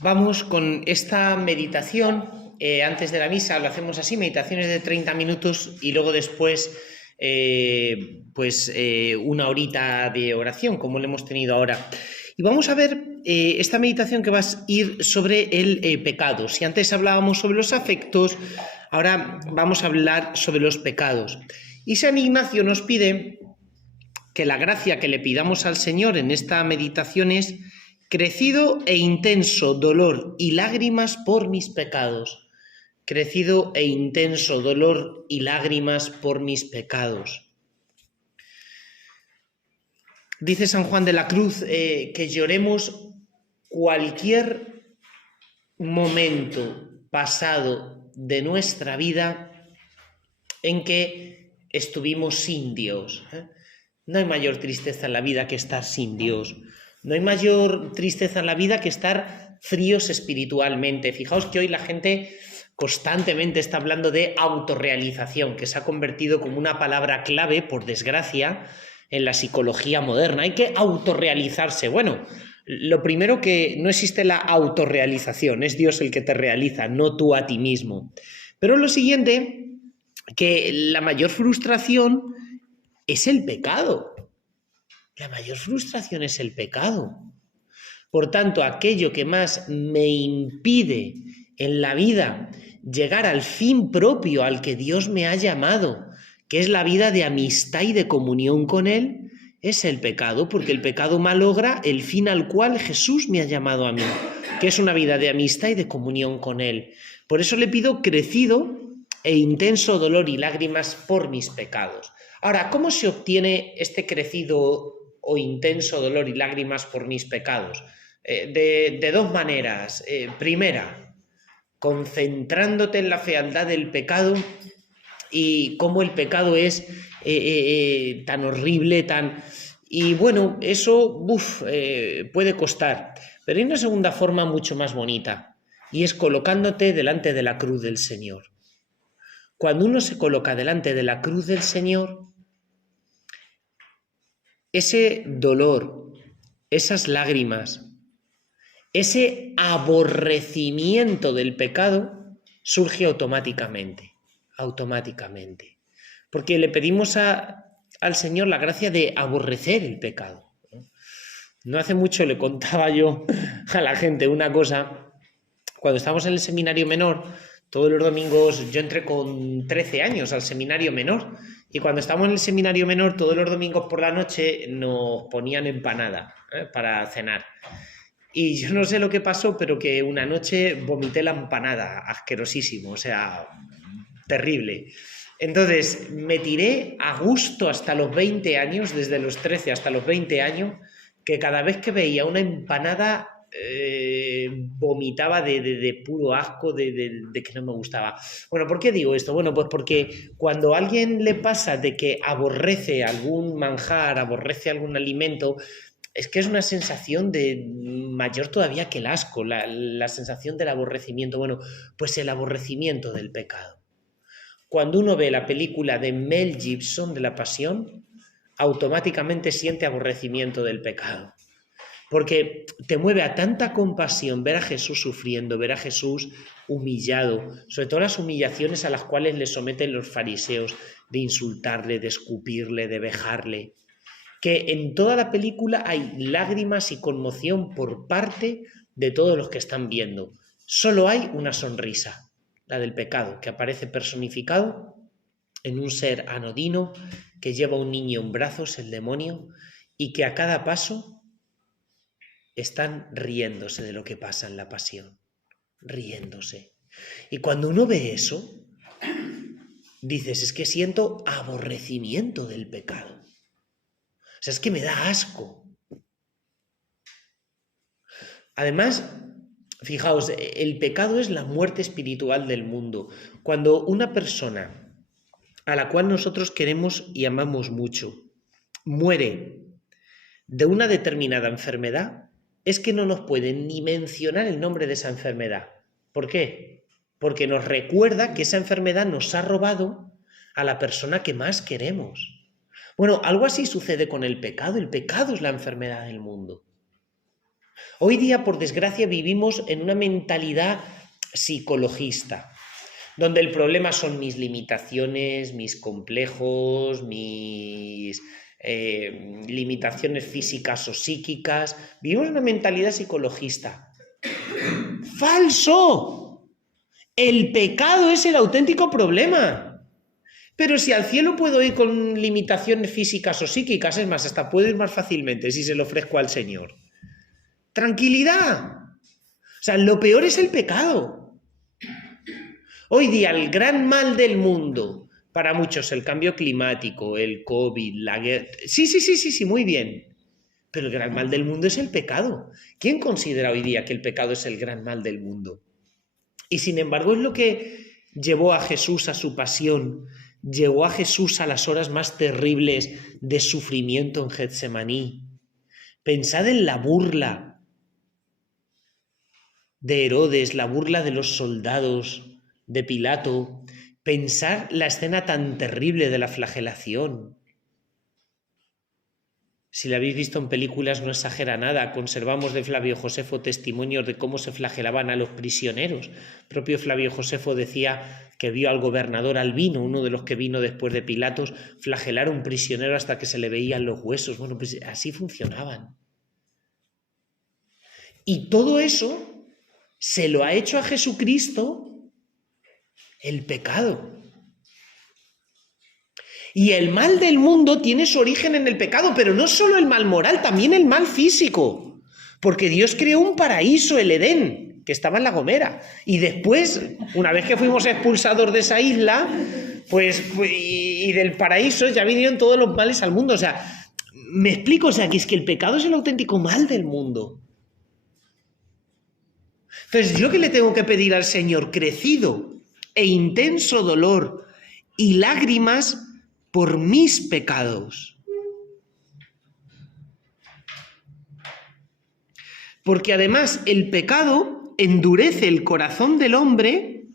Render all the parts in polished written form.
Vamos con esta meditación. Antes de la misa lo hacemos así, meditaciones de 30 minutos y luego después una horita de oración, como lo hemos tenido ahora. Y vamos a ver esta meditación que va a ir sobre el pecado. Si antes hablábamos sobre los afectos, ahora vamos a hablar sobre los pecados. Y San Ignacio nos pide que la gracia que le pidamos al Señor en esta meditación es: crecido e intenso dolor y lágrimas por mis pecados. Crecido e intenso dolor y lágrimas por mis pecados. Dice San Juan de la Cruz que lloremos cualquier momento pasado de nuestra vida en que estuvimos sin Dios. No hay mayor tristeza en la vida que estar sin Dios. No hay mayor tristeza en la vida que estar fríos espiritualmente. Fijaos que hoy la gente constantemente está hablando de autorrealización, que se ha convertido como una palabra clave, por desgracia, en la psicología moderna. Hay que autorrealizarse. Bueno, lo primero, que no existe la autorrealización, es Dios el que te realiza, no tú a ti mismo. Pero lo siguiente, que la mayor frustración es el pecado. La mayor frustración es el pecado. Por tanto, aquello que más me impide en la vida llegar al fin propio al que Dios me ha llamado, que es la vida de amistad y de comunión con Él, es el pecado, porque el pecado malogra el fin al cual Jesús me ha llamado a mí, que es una vida de amistad y de comunión con Él. Por eso le pido crecido e intenso dolor y lágrimas por mis pecados. Ahora, ¿cómo se obtiene este crecido o intenso dolor y lágrimas por mis pecados? De dos maneras. Primera, concentrándote en la fealdad del pecado y cómo el pecado es tan horrible, Y bueno, eso puede costar. Pero hay una segunda forma mucho más bonita, y es colocándote delante de la cruz del Señor. Cuando uno se coloca delante de la cruz del Señor, ese dolor, esas lágrimas, ese aborrecimiento del pecado surge automáticamente, porque le pedimos al Señor la gracia de aborrecer el pecado. No hace mucho le contaba yo a la gente una cosa. Cuando estábamos en el seminario menor, todos los domingos, yo entré con 13 años al seminario menor, y cuando estábamos en el seminario menor, todos los domingos por la noche nos ponían empanada para cenar. Y yo no sé lo que pasó, pero que una noche vomité la empanada, asquerosísimo, o sea, terrible. Entonces me tiré a gusto hasta los 20 años, desde los 13 hasta los 20 años, que cada vez que veía una empanada vomitaba de puro asco, de que no me gustaba. Bueno, ¿por qué digo esto? Bueno, pues porque cuando a alguien le pasa de que aborrece algún manjar, aborrece algún alimento, es que es una sensación de mayor todavía que el asco, la sensación del aborrecimiento. Bueno, pues el aborrecimiento del pecado. Cuando uno ve la película de Mel Gibson de La Pasión, automáticamente siente aborrecimiento del pecado. Porque te mueve a tanta compasión ver a Jesús sufriendo, ver a Jesús humillado, sobre todo las humillaciones a las cuales le someten los fariseos, de insultarle, de escupirle, de vejarle, que en toda la película hay lágrimas y conmoción por parte de todos los que están viendo. Solo hay una sonrisa, la del pecado, que aparece personificado en un ser anodino que lleva a un niño en brazos, el demonio, y que a cada paso están riéndose de lo que pasa en la pasión, riéndose. Y cuando uno ve eso, dices, es que siento aborrecimiento del pecado. O sea, es que me da asco. Además, fijaos, el pecado es la muerte espiritual del mundo. Cuando una persona a la cual nosotros queremos y amamos mucho muere de una determinada enfermedad, es que no nos pueden ni mencionar el nombre de esa enfermedad. ¿Por qué? Porque nos recuerda que esa enfermedad nos ha robado a la persona que más queremos. Bueno, algo así sucede con el pecado. El pecado es la enfermedad del mundo. Hoy día, por desgracia, vivimos en una mentalidad psicologista, donde el problema son mis limitaciones, mis complejos, mis limitaciones físicas o psíquicas. Vivimos en una mentalidad psicologista. ¡Falso! El pecado es el auténtico problema. Pero si al cielo puedo ir con limitaciones físicas o psíquicas, es más, hasta puedo ir más fácilmente si se lo ofrezco al Señor. ¡Tranquilidad! O sea, lo peor es el pecado. Hoy día el gran mal del mundo, para muchos el cambio climático, el COVID, la guerra... Sí, muy bien. Pero el gran mal del mundo es el pecado. ¿Quién considera hoy día que el pecado es el gran mal del mundo? Y sin embargo es lo que llevó a Jesús a su pasión, llevó a Jesús a las horas más terribles de sufrimiento en Getsemaní. Pensad en la burla de Herodes, la burla de los soldados, de Pilato. Pensar la escena tan terrible de la flagelación. Si la habéis visto en películas no exagera nada, conservamos de Flavio Josefo testimonios de cómo se flagelaban a los prisioneros. El propio Flavio Josefo decía que vio al gobernador Albino, uno de los que vino después de Pilatos, flagelar a un prisionero hasta que se le veían los huesos. Bueno, pues así funcionaban. Y todo eso se lo ha hecho a Jesucristo el pecado. Y el mal del mundo tiene su origen en el pecado, pero no solo el mal moral, también el mal físico. Porque Dios creó un paraíso, el Edén, que estaba en La Gomera. Y después, una vez que fuimos expulsados de esa isla, pues, y del paraíso ya vinieron todos los males al mundo. O sea, me explico, o sea, que es que el pecado es el auténtico mal del mundo. Entonces, ¿yo qué le tengo que pedir al Señor? Crecido e intenso dolor y lágrimas por mis pecados. Porque además el pecado endurece el corazón del hombre,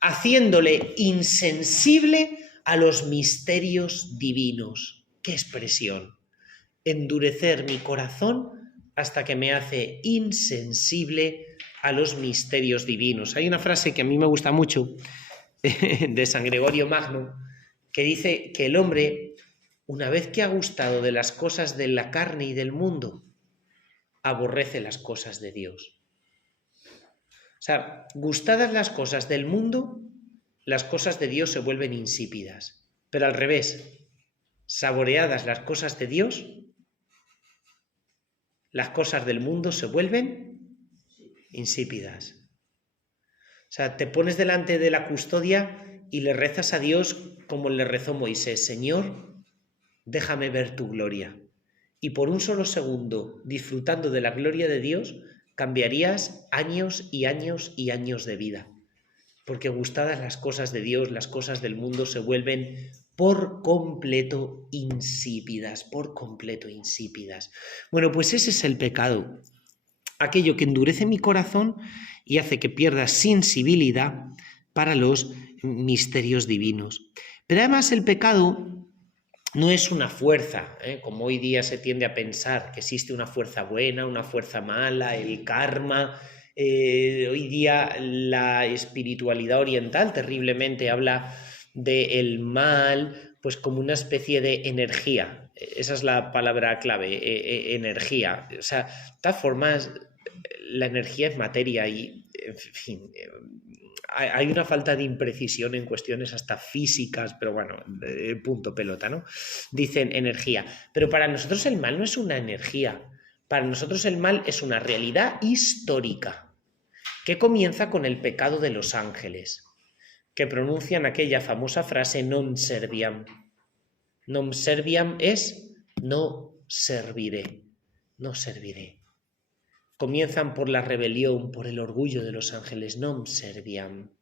haciéndole insensible a los misterios divinos. ¡Qué expresión! Endurecer mi corazón hasta que me hace insensible a los misterios divinos. Hay una frase que a mí me gusta mucho de San Gregorio Magno, que dice que el hombre, una vez que ha gustado de las cosas de la carne y del mundo, aborrece las cosas de Dios. O sea, gustadas las cosas del mundo, las cosas de Dios se vuelven insípidas. Pero al revés, saboreadas las cosas de Dios, las cosas del mundo se vuelven insípidas. O sea, te pones delante de la custodia y le rezas a Dios como le rezó Moisés: Señor, déjame ver tu gloria. Y por un solo segundo, disfrutando de la gloria de Dios, cambiarías años y años y años de vida. Porque gustadas las cosas de Dios, las cosas del mundo se vuelven por completo insípidas, por completo insípidas. Bueno, pues ese es el pecado. Aquello que endurece mi corazón y hace que pierda sensibilidad para los misterios divinos. Pero además el pecado no es una fuerza, como hoy día se tiende a pensar, que existe una fuerza buena, una fuerza mala, el karma. Hoy día la espiritualidad oriental terriblemente habla del mal, pues como una especie de energía. Esa es la palabra clave, energía. O sea, de todas formas, la energía es materia y, en fin, hay una falta de imprecisión en cuestiones hasta físicas, pero bueno, punto pelota, ¿no? Dicen energía. Pero para nosotros el mal no es una energía. Para nosotros el mal es una realidad histórica que comienza con el pecado de los ángeles, que pronuncian aquella famosa frase non serviam. Non serviam es no serviré, no serviré. Comienzan por la rebelión, por el orgullo de los ángeles, non serviam,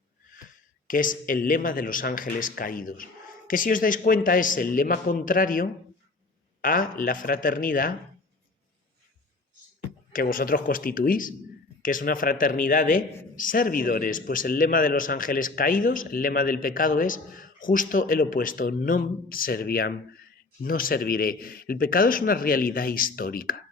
que es el lema de los ángeles caídos, que si os dais cuenta es el lema contrario a la fraternidad que vosotros constituís, que es una fraternidad de servidores. Pues el lema de los ángeles caídos, el lema del pecado es justo el opuesto, non serviam, no serviré. El pecado es una realidad histórica.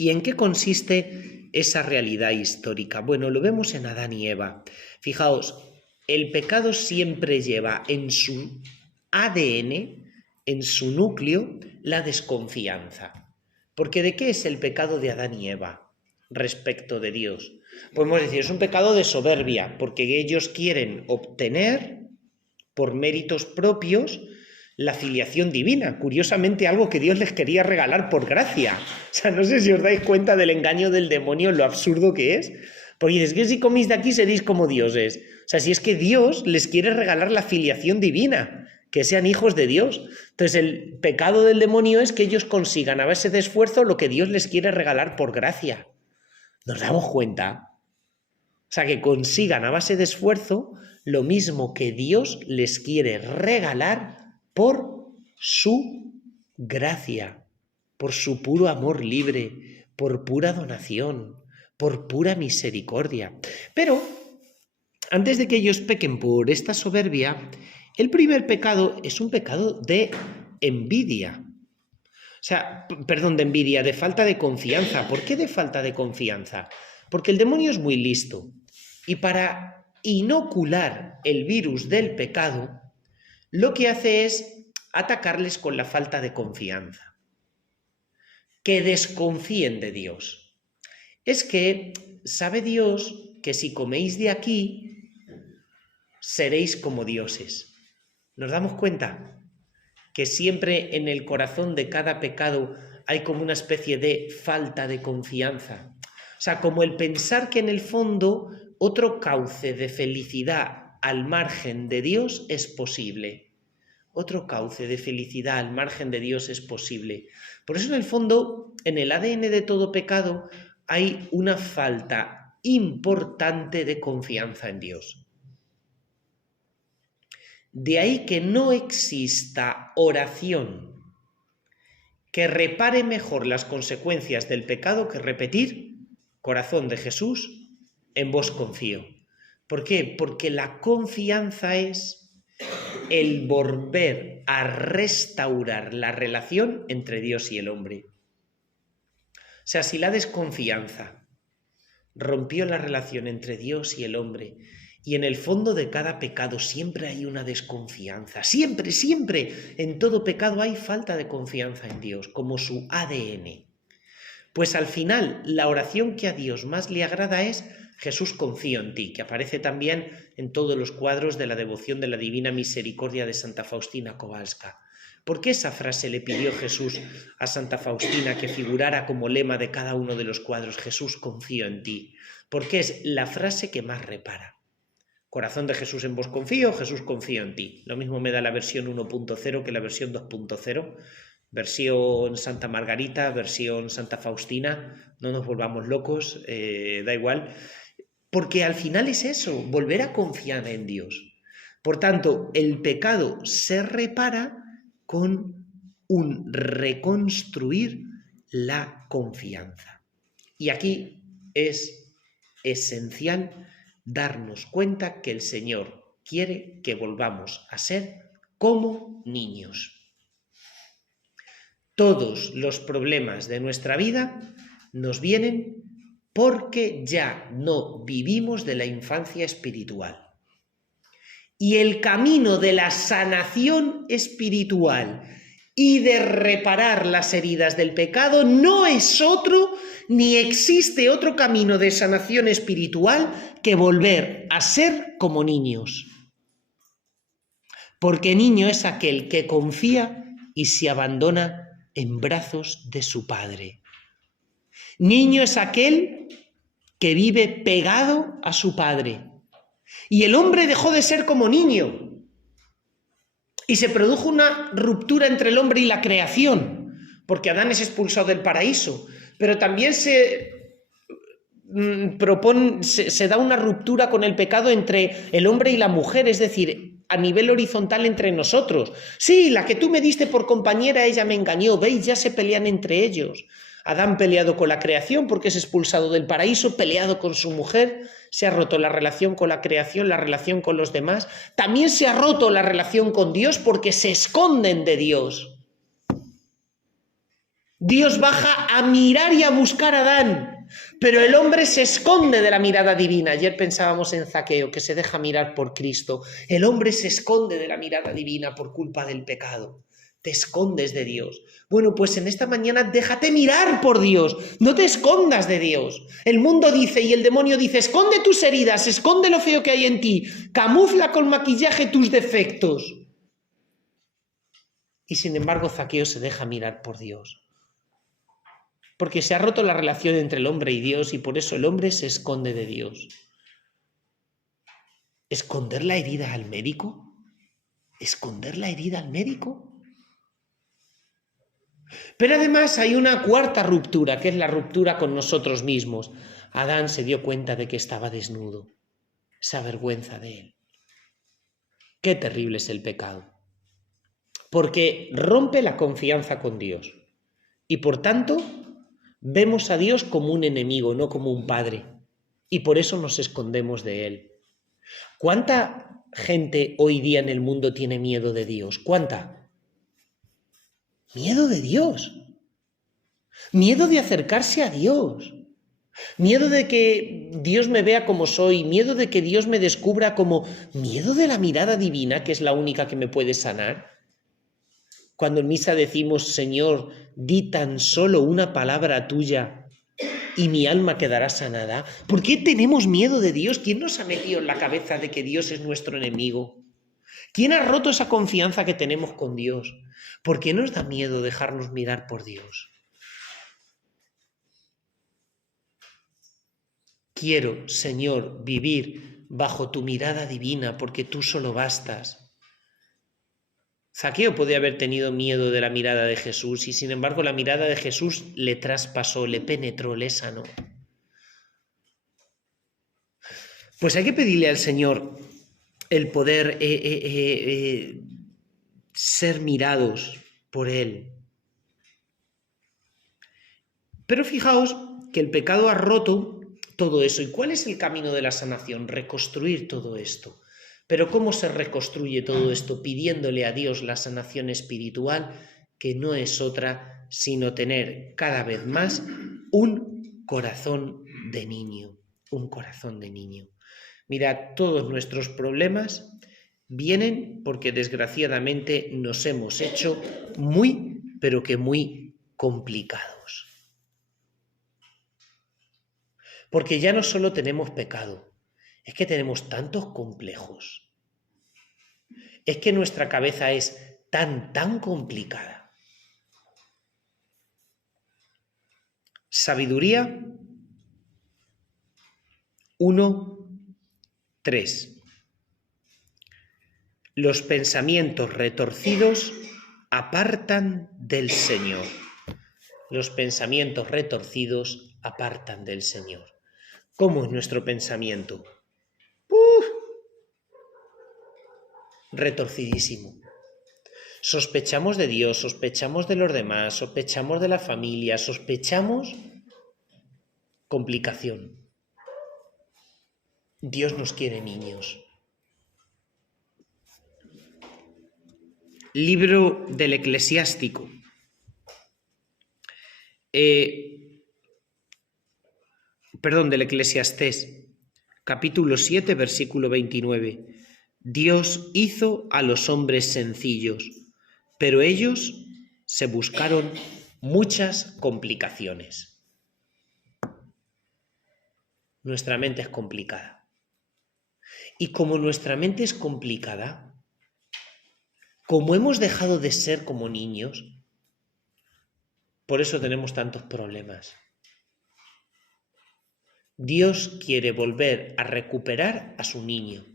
¿Y en qué consiste esa realidad histórica? Bueno, lo vemos en Adán y Eva. Fijaos, el pecado siempre lleva en su ADN, en su núcleo, la desconfianza. Porque ¿de qué es el pecado de Adán y Eva respecto de Dios? Podemos decir, es un pecado de soberbia, porque ellos quieren obtener por méritos propios la filiación divina, curiosamente algo que Dios les quería regalar por gracia. O sea, no sé si os dais cuenta del engaño del demonio, lo absurdo que es. Porque dices que si coméis de aquí seréis como dioses. O sea, si es que Dios les quiere regalar la filiación divina, que sean hijos de Dios. Entonces el pecado del demonio es que ellos consigan a base de esfuerzo lo que Dios les quiere regalar por gracia. ¿Nos damos cuenta? O sea, que consigan a base de esfuerzo lo mismo que Dios les quiere regalar por su gracia, por su puro amor libre, por pura donación, por pura misericordia. Pero antes de que ellos pequen por esta soberbia, el primer pecado es un pecado de envidia. O sea, perdón, de envidia, de falta de confianza. ¿Por qué de falta de confianza? Porque el demonio es muy listo. Y para inocular el virus del pecado, lo que hace es atacarles con la falta de confianza. Que desconfíen de Dios. Es que sabe Dios que si coméis de aquí, seréis como dioses. ¿Nos damos cuenta? Que siempre en el corazón de cada pecado hay como una especie de falta de confianza. O sea, como el pensar que en el fondo otro cauce de felicidad al margen de Dios es posible. Otro cauce de felicidad al margen de Dios es posible. Por eso en el fondo, en el ADN de todo pecado, hay una falta importante de confianza en Dios. De ahí que no exista oración que repare mejor las consecuencias del pecado que repetir, corazón de Jesús, en vos confío. ¿Por qué? Porque la confianza es el volver a restaurar la relación entre Dios y el hombre. O sea, si la desconfianza rompió la relación entre Dios y el hombre, y en el fondo de cada pecado siempre hay una desconfianza, siempre, en todo pecado hay falta de confianza en Dios, como su ADN. Pues al final, la oración que a Dios más le agrada es Jesús, confío en ti, que aparece también en todos los cuadros de la devoción de la Divina Misericordia de Santa Faustina Kowalska. ¿Por qué esa frase le pidió Jesús a Santa Faustina que figurara como lema de cada uno de los cuadros? Jesús, confío en ti. Porque es la frase que más repara. Corazón de Jesús, en vos confío, Jesús, confío en ti. Lo mismo me da la versión 1.0 que la versión 2.0. Versión Santa Margarita, versión Santa Faustina. No nos volvamos locos, da igual. Porque al final es eso, volver a confiar en Dios. Por tanto, el pecado se repara con un reconstruir la confianza. Y aquí es esencial darnos cuenta que el Señor quiere que volvamos a ser como niños. Todos los problemas de nuestra vida nos vienen porque ya no vivimos de la infancia espiritual. Y el camino de la sanación espiritual y de reparar las heridas del pecado no es otro, ni existe otro camino de sanación espiritual que volver a ser como niños. Porque niño es aquel que confía y se abandona en brazos de su padre. Niño es aquel que vive pegado a su padre. Y el hombre dejó de ser como niño. Y se produjo una ruptura entre el hombre y la creación, porque Adán es expulsado del paraíso. Pero también se da una ruptura con el pecado entre el hombre y la mujer, es decir, a nivel horizontal entre nosotros. Sí, la que tú me diste por compañera, ella me engañó. ¿Veis? Ya se pelean entre ellos. Adán peleado con la creación porque es expulsado del paraíso, peleado con su mujer, se ha roto la relación con la creación, la relación con los demás. También se ha roto la relación con Dios porque se esconden de Dios. Dios baja a mirar y a buscar a Adán, pero el hombre se esconde de la mirada divina. Ayer pensábamos en Zaqueo, que se deja mirar por Cristo. El hombre se esconde de la mirada divina por culpa del pecado. Te escondes de Dios. Bueno, pues en esta mañana déjate mirar por Dios, no te escondas de Dios. El mundo dice y el demonio dice, esconde tus heridas, esconde lo feo que hay en ti, camufla con maquillaje tus defectos. Y sin embargo Zaqueo se deja mirar por Dios. Porque se ha roto la relación entre el hombre y Dios y por eso el hombre se esconde de Dios. ¿Esconder la herida al médico? ¿Esconder la herida al médico? Pero además hay una cuarta ruptura, que es la ruptura con nosotros mismos. Adán se dio cuenta de que estaba desnudo. Se avergüenza de él. Qué terrible es el pecado. Porque rompe la confianza con Dios. Y por tanto, vemos a Dios como un enemigo, no como un padre. Y por eso nos escondemos de él. ¿Cuánta gente hoy día en el mundo tiene miedo de Dios? ¿Cuánta? Miedo de Dios. Miedo de acercarse a Dios. Miedo de que Dios me vea como soy. Miedo de que Dios me descubra como... Miedo de la mirada divina, que es la única que me puede sanar. Cuando en misa decimos, Señor, di tan solo una palabra tuya y mi alma quedará sanada. ¿Por qué tenemos miedo de Dios? ¿Quién nos ha metido en la cabeza de que Dios es nuestro enemigo? ¿Quién ha roto esa confianza que tenemos con Dios? ¿Por qué nos da miedo dejarnos mirar por Dios? Quiero, Señor, vivir bajo tu mirada divina porque tú solo bastas. Zaqueo podía haber tenido miedo de la mirada de Jesús y sin embargo la mirada de Jesús le traspasó, le penetró, le sanó. Pues hay que pedirle al Señor el poder ser mirados por Él. Pero fijaos que el pecado ha roto todo eso. ¿Y cuál es el camino de la sanación? Reconstruir todo esto. Pero ¿cómo se reconstruye todo esto? Pidiéndole a Dios la sanación espiritual, que no es otra sino tener cada vez más un corazón de niño. Un corazón de niño. Mirad, todos nuestros problemas vienen porque desgraciadamente nos hemos hecho muy, pero que muy complicados. Porque ya no solo tenemos pecado, es que tenemos tantos complejos. Es que nuestra cabeza es tan complicada. Sabiduría 1:3. Los pensamientos retorcidos apartan del Señor. Los pensamientos retorcidos apartan del Señor. ¿Cómo es nuestro pensamiento? Retorcidísimo. Sospechamos de Dios, sospechamos de los demás, sospechamos de la familia, sospechamos complicación. Dios nos quiere niños. Libro del Eclesiástico. Del Eclesiastés, capítulo 7, versículo 29. Dios hizo a los hombres sencillos, pero ellos se buscaron muchas complicaciones. Nuestra mente es complicada. Y como nuestra mente es complicada, como hemos dejado de ser como niños, por eso tenemos tantos problemas. Dios quiere volver a recuperar a su niño.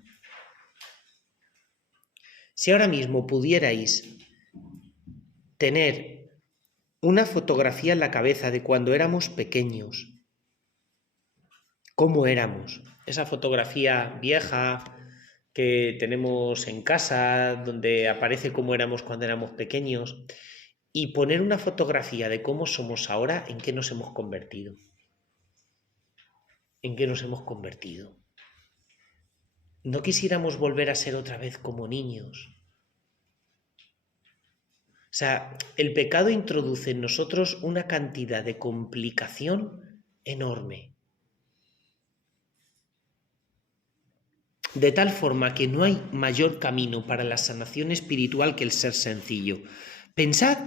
Si ahora mismo pudierais tener una fotografía en la cabeza de cuando éramos pequeños, ¿cómo éramos? Esa fotografía vieja que tenemos en casa, donde aparece cómo éramos cuando éramos pequeños, y poner una fotografía de cómo somos ahora, ¿en qué nos hemos convertido? ¿En qué nos hemos convertido? ¿No quisiéramos volver a ser otra vez como niños? sea, el pecado introduce en nosotros una cantidad de complicación enorme. De tal forma que no hay mayor camino para la sanación espiritual que el ser sencillo. Pensad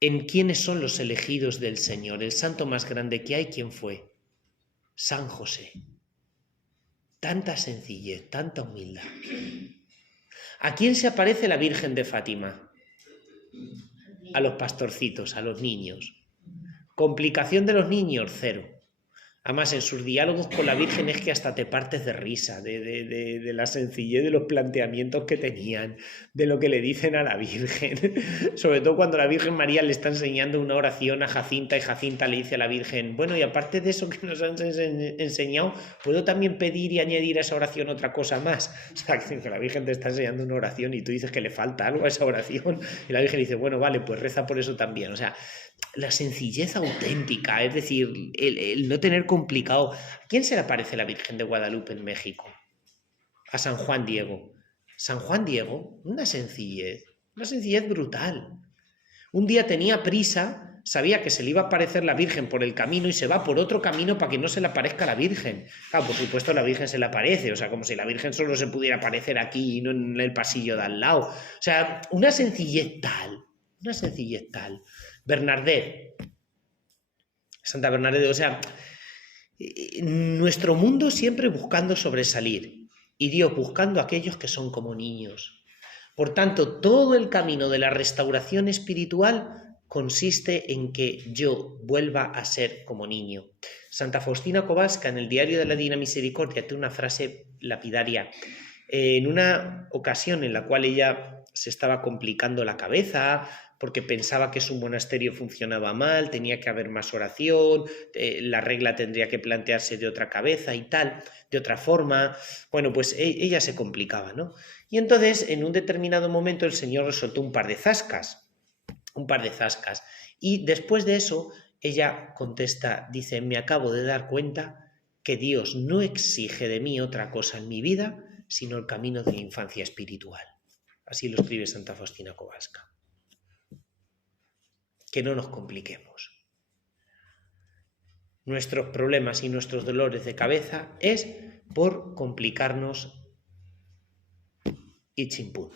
en quiénes son los elegidos del Señor. El santo más grande que hay, ¿quién fue? San José. Tanta sencillez, tanta humildad. ¿A quién se aparece la Virgen de Fátima? A los pastorcitos, a los niños. Complicación de los niños, cero. Además, en sus diálogos con la Virgen es que hasta te partes de risa, de la sencillez de los planteamientos que tenían, de lo que le dicen a la Virgen. Sobre todo cuando la Virgen María le está enseñando una oración a Jacinta y Jacinta le dice a la Virgen, bueno, y aparte de eso que nos han enseñado, ¿puedo también pedir y añadir a esa oración otra cosa más? O sea, que la Virgen te está enseñando una oración y tú dices que le falta algo a esa oración y la Virgen dice, bueno, vale, pues reza por eso también. O sea, la sencillez auténtica, es decir, el no tener complicado. ¿A quién se le aparece la Virgen de Guadalupe en México? A San Juan Diego. San Juan Diego, una sencillez brutal. Un día tenía prisa, sabía que se le iba a aparecer la Virgen por el camino y se va por otro camino para que no se le aparezca la Virgen. Claro, por supuesto la Virgen se le aparece, o sea, como si la Virgen solo se pudiera aparecer aquí y no en el pasillo de al lado. O sea, una sencillez tal. Bernadette, Santa Bernadette, o sea, nuestro mundo siempre buscando sobresalir y Dios buscando a aquellos que son como niños. Por tanto, todo el camino de la restauración espiritual consiste en que yo vuelva a ser como niño. Santa Faustina Kowalska, en el Diario de la Divina Misericordia, tiene una frase lapidaria. En una ocasión en la cual ella se estaba complicando la cabeza porque pensaba que su monasterio funcionaba mal, tenía que haber más oración, la regla tendría que plantearse de otra cabeza y tal, de otra forma. Bueno, pues ella se complicaba, ¿no? Y entonces, en un determinado momento, el Señor resoltó un par de zascas. Y después de eso, ella contesta, dice, me acabo de dar cuenta que Dios no exige de mí otra cosa en mi vida, sino el camino de la infancia espiritual. Así lo escribe Santa Faustina Kowalska. Que no nos compliquemos. Nuestros problemas y nuestros dolores de cabeza es por complicarnos y chimpún.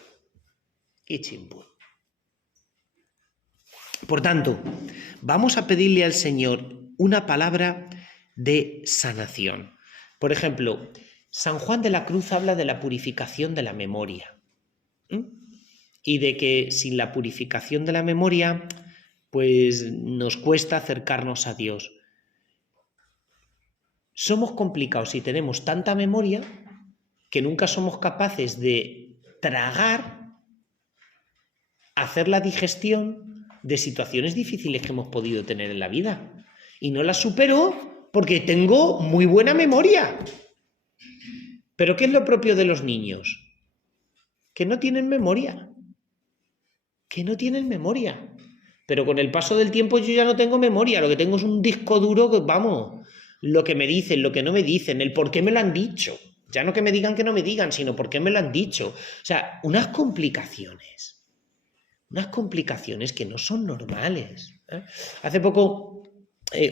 Por tanto, vamos a pedirle al Señor una palabra de sanación. Por ejemplo, San Juan de la Cruz habla de la purificación de la memoria. Y de que sin la purificación de la memoria, pues nos cuesta acercarnos a Dios. Somos complicados y tenemos tanta memoria que nunca somos capaces de tragar, hacer la digestión de situaciones difíciles que hemos podido tener en la vida. Y no las supero porque tengo muy buena memoria. ¿Pero qué es lo propio de los niños? Que no tienen memoria. Pero con el paso del tiempo yo ya no tengo memoria, lo que tengo es un disco duro que, vamos, lo que me dicen, lo que no me dicen, el por qué me lo han dicho. Ya no que me digan que no me digan, sino por qué me lo han dicho. O sea, unas complicaciones que no son normales. Hace poco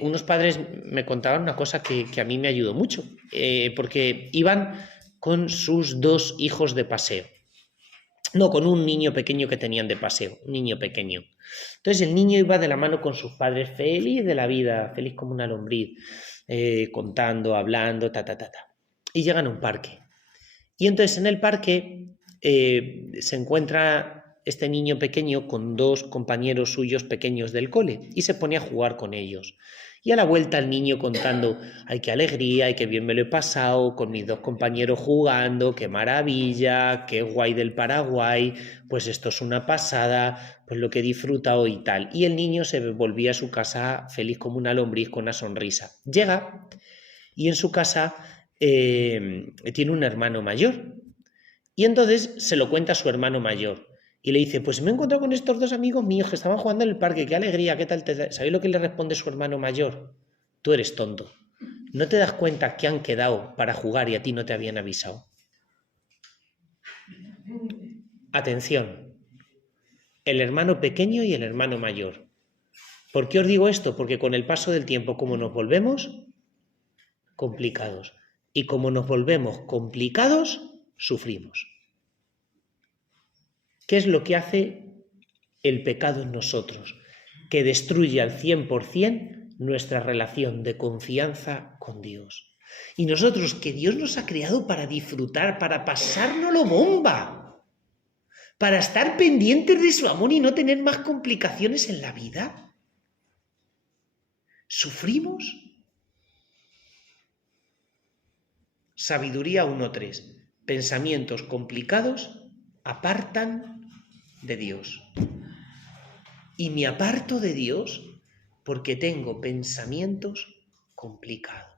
unos padres me contaban una cosa que a mí me ayudó mucho, porque iban con sus 2 hijos de paseo. No, con un niño pequeño que tenían de paseo, un niño pequeño. Entonces el niño iba de la mano con sus padres, feliz de la vida, feliz como una lombriz, contando, hablando, Y llegan a un parque. Y entonces en el parque se encuentra este niño pequeño con 2 compañeros suyos pequeños del cole y se pone a jugar con ellos. Y a la vuelta el niño contando, ay, qué alegría, ay, qué bien me lo he pasado con mis 2 compañeros jugando, qué maravilla, qué guay del Paraguay, pues esto es una pasada, pues lo que he disfrutado y tal. Y el niño se volvía a su casa feliz como una lombriz con una sonrisa. Llega y en su casa tiene un hermano mayor. Y entonces se lo cuenta a su hermano mayor. Y le dice, pues me he encontrado con estos 2 amigos míos que estaban jugando en el parque, qué alegría, qué tal. ¿Sabéis lo que le responde su hermano mayor? Tú eres tonto. ¿No te das cuenta que han quedado para jugar y a ti no te habían avisado? atención, el hermano pequeño y el hermano mayor. ¿Por qué os digo esto? Porque con el paso del tiempo, como nos volvemos complicados. Y como nos volvemos complicados, sufrimos. ¿Qué es lo que hace el pecado en nosotros? Que destruye al 100% nuestra relación de confianza con Dios. Y nosotros, que Dios nos ha creado para disfrutar, para pasárnoslo bomba, para estar pendientes de su amor y no tener más complicaciones en la vida, ¿sufrimos? Sabiduría 1.3. Pensamientos complicados apartan de Dios. Y me aparto de Dios porque tengo pensamientos complicados.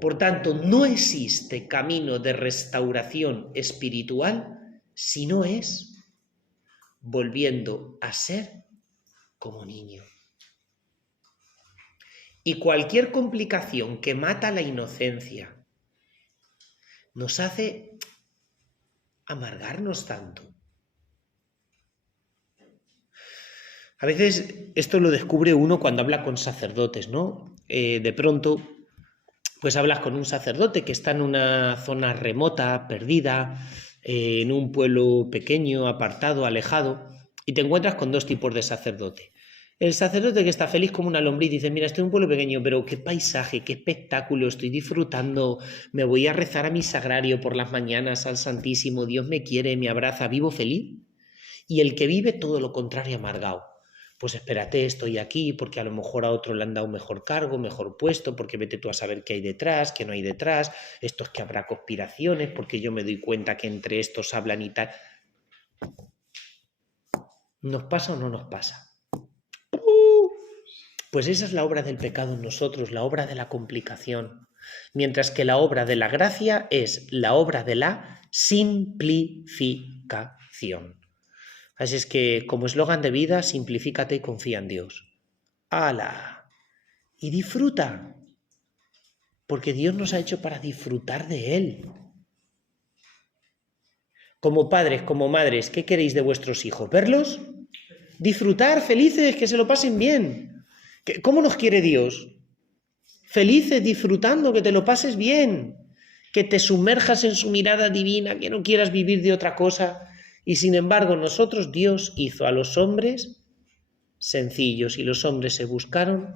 Por tanto, no existe camino de restauración espiritual si no es volviendo a ser como niño. Y cualquier complicación que mata la inocencia nos hace amargarnos tanto. A veces esto lo descubre uno cuando habla con sacerdotes, ¿no? De pronto, pues hablas con un sacerdote que está en una zona remota, perdida, en un pueblo pequeño, apartado, alejado, y te encuentras con dos tipos de sacerdote. El sacerdote que está feliz como una lombriz dice, mira, estoy en un pueblo pequeño, pero qué paisaje, qué espectáculo, estoy disfrutando, me voy a rezar a mi sagrario por las mañanas al Santísimo, Dios me quiere, me abraza, vivo feliz. Y el que vive todo lo contrario, amargado. Pues espérate, estoy aquí porque a lo mejor a otro le han dado un mejor cargo, mejor puesto, porque vete tú a saber qué hay detrás, qué no hay detrás, esto es que habrá conspiraciones, porque yo me doy cuenta que entre estos hablan y tal. ¿Nos pasa o no nos pasa? Pues esa es la obra del pecado en nosotros, la obra de la complicación. Mientras que la obra de la gracia es la obra de la simplificación. Así es que, como eslogan de vida, simplifícate y confía en Dios. ¡Hala! Y disfruta, porque Dios nos ha hecho para disfrutar de Él. Como padres, como madres, ¿qué queréis de vuestros hijos? ¿Verlos? Disfrutar, felices, que se lo pasen bien. ¿Cómo nos quiere Dios? Felices, disfrutando, que te lo pases bien, que te sumerjas en su mirada divina, que no quieras vivir de otra cosa. Y sin embargo, Dios hizo a los hombres sencillos y los hombres se buscaron,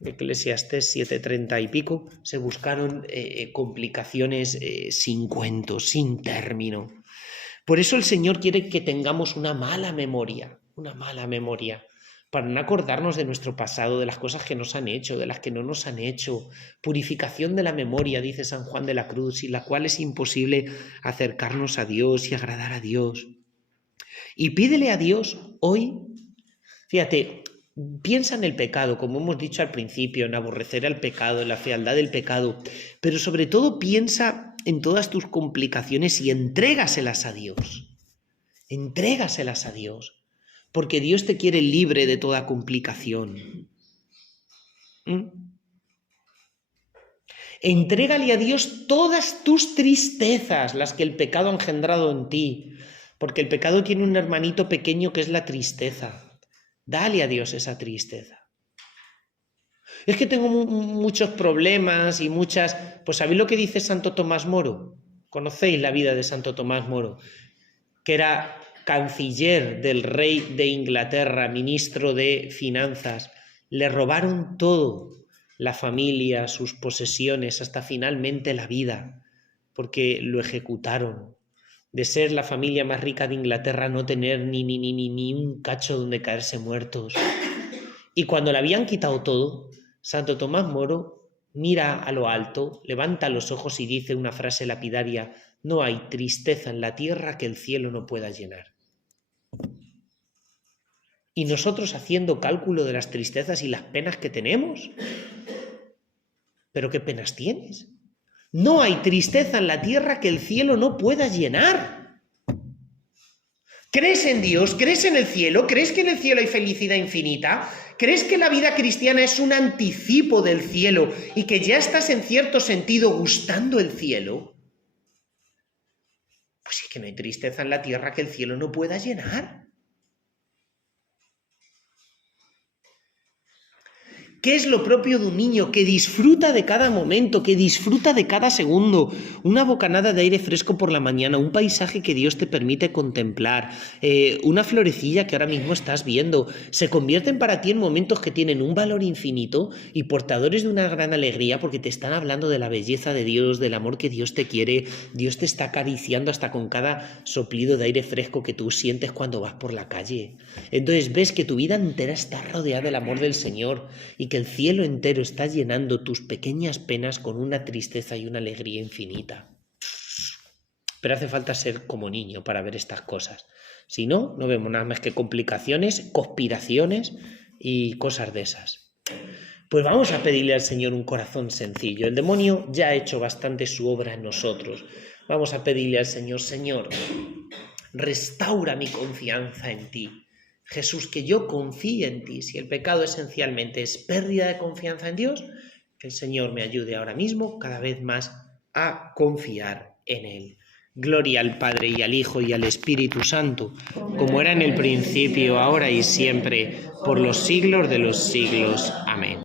Eclesiastés 7:30 y pico, se buscaron complicaciones sin cuento, sin término. Por eso el Señor quiere que tengamos una mala memoria, para no acordarnos de nuestro pasado, de las cosas que nos han hecho, de las que no nos han hecho. Purificación de la memoria, dice San Juan de la Cruz, sin la cual es imposible acercarnos a Dios y agradar a Dios. Y pídele a Dios hoy, fíjate, piensa en el pecado, como hemos dicho al principio, en aborrecer al pecado, en la fealdad del pecado, pero sobre todo piensa en todas tus complicaciones y entrégaselas a Dios. Entrégaselas a Dios. Porque Dios te quiere libre de toda complicación. Entrégale a Dios todas tus tristezas, las que el pecado ha engendrado en ti, porque el pecado tiene un hermanito pequeño que es la tristeza. Dale a Dios esa tristeza. Es que tengo muchos problemas y muchas... Pues ¿sabéis lo que dice Santo Tomás Moro? ¿Conocéis la vida de Santo Tomás Moro? Que era canciller del rey de Inglaterra, ministro de finanzas. Le robaron todo, la familia, sus posesiones, hasta finalmente la vida, porque lo ejecutaron. De ser la familia más rica de Inglaterra, no tener ni un cacho donde caerse muertos. Y cuando le habían quitado todo, Santo Tomás Moro mira a lo alto, levanta los ojos y dice una frase lapidaria: no hay tristeza en la tierra que el cielo no pueda llenar. Y nosotros haciendo cálculo de las tristezas y las penas que tenemos. ¿Pero qué penas tienes? No hay tristeza en la tierra que el cielo no pueda llenar. ¿Crees en Dios? ¿Crees en el cielo? ¿Crees que en el cielo hay felicidad infinita? ¿Crees que la vida cristiana es un anticipo del cielo y que ya estás en cierto sentido gustando el cielo? Pues es que no hay tristeza en la tierra que el cielo no pueda llenar. ¿Qué es lo propio de un niño que disfruta de cada momento, que disfruta de cada segundo? Una bocanada de aire fresco por la mañana, un paisaje que Dios te permite contemplar, una florecilla que ahora mismo estás viendo, se convierten para ti en momentos que tienen un valor infinito y portadores de una gran alegría porque te están hablando de la belleza de Dios, del amor que Dios te quiere. Dios te está acariciando hasta con cada soplido de aire fresco que tú sientes cuando vas por la calle. Entonces ves que tu vida entera está rodeada del amor del Señor y que el cielo entero está llenando tus pequeñas penas con una tristeza y una alegría infinita. Pero hace falta ser como niño para ver estas cosas. Si no, no vemos nada más que complicaciones, conspiraciones y cosas de esas. Pues vamos a pedirle al Señor un corazón sencillo. El demonio ya ha hecho bastante su obra en nosotros. Vamos a pedirle al Señor, Señor, restaura mi confianza en ti. Jesús, que yo confíe en ti. Si el pecado esencialmente es pérdida de confianza en Dios, que el Señor me ayude ahora mismo cada vez más a confiar en Él. Gloria al Padre y al Hijo y al Espíritu Santo, como era en el principio, ahora y siempre, por los siglos de los siglos. Amén.